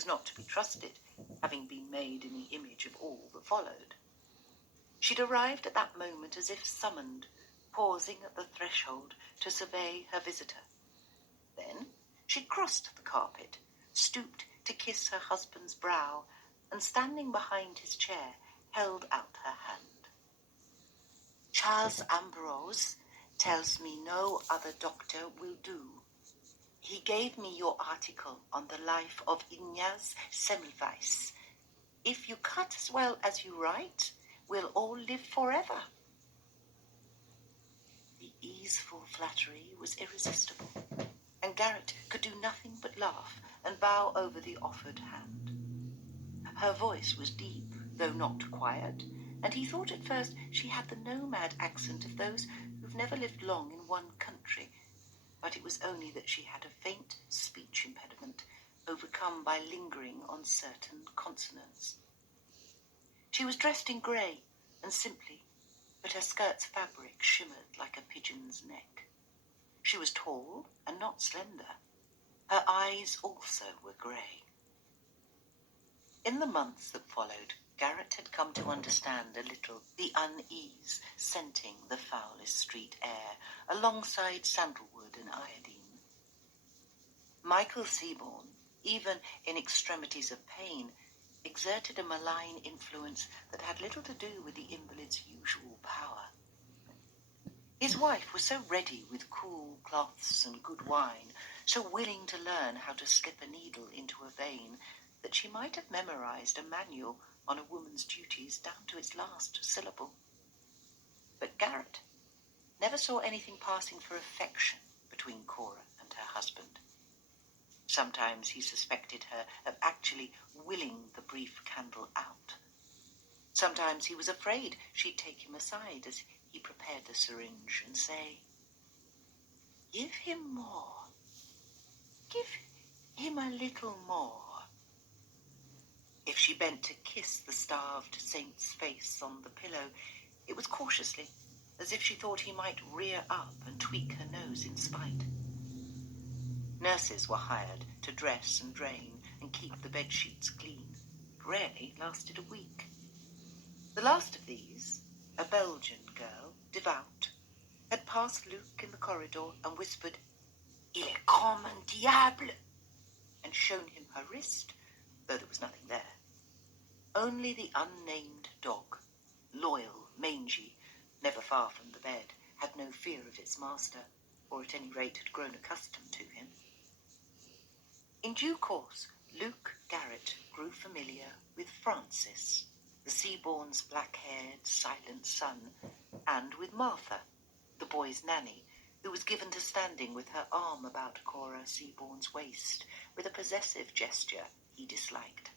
was not to be trusted, having been made in the image of all that followed. She'd arrived at that moment as if summoned, pausing at the threshold to survey her visitor. Then she crossed the carpet, stooped to kiss her husband's brow, and standing behind his chair, held out her hand. Charles Ambrose tells me no other doctor will do. He gave me your article on the life of Ignaz Semmelweis. If you cut as well as you write, we'll all live forever. The easeful flattery was irresistible, and Garrett could do nothing but laugh and bow over the offered hand. Her voice was deep, though not quiet, and he thought at first she had the nomad accent of those who've never lived long in one country, but it was only that she had a faint speech impediment, overcome by lingering on certain consonants. She was dressed in grey and simply, but her skirt's fabric shimmered like a pigeon's neck. She was tall and not slender. Her eyes also were grey. In the months that followed, Garrett had come to understand a little the unease scenting the foulest street air alongside sandalwood and iodine. Michael Seaborn, even in extremities of pain, exerted a malign influence that had little to do with the invalid's usual power. His wife was so ready with cool cloths and good wine, so willing to learn how to slip a needle into a vein, that she might have memorized a manual on a woman's duties down to its last syllable. But Garrett never saw anything passing for affection between Cora and her husband. Sometimes he suspected her of actually willing the brief candle out. Sometimes he was afraid she'd take him aside as he prepared the syringe and say, "Give him more. Give him a little more." If she bent to kiss the starved saint's face on the pillow, it was cautiously, as if she thought he might rear up and tweak her nose in spite. Nurses were hired to dress and drain and keep the bedsheets clean. It rarely lasted a week. The last of these, a Belgian girl, devout, had passed Luke in the corridor and whispered, "Il est comme un diable," and shown him her wrist, though there was nothing there. Only the unnamed dog, loyal, mangy, never far from the bed, had no fear of its master, or at any rate had grown accustomed to him. In due course, Luke Garrett grew familiar with Francis, the Seaborn's black-haired, silent son, and with Martha, the boy's nanny, who was given to standing with her arm about Cora Seaborn's waist with a possessive gesture he disliked.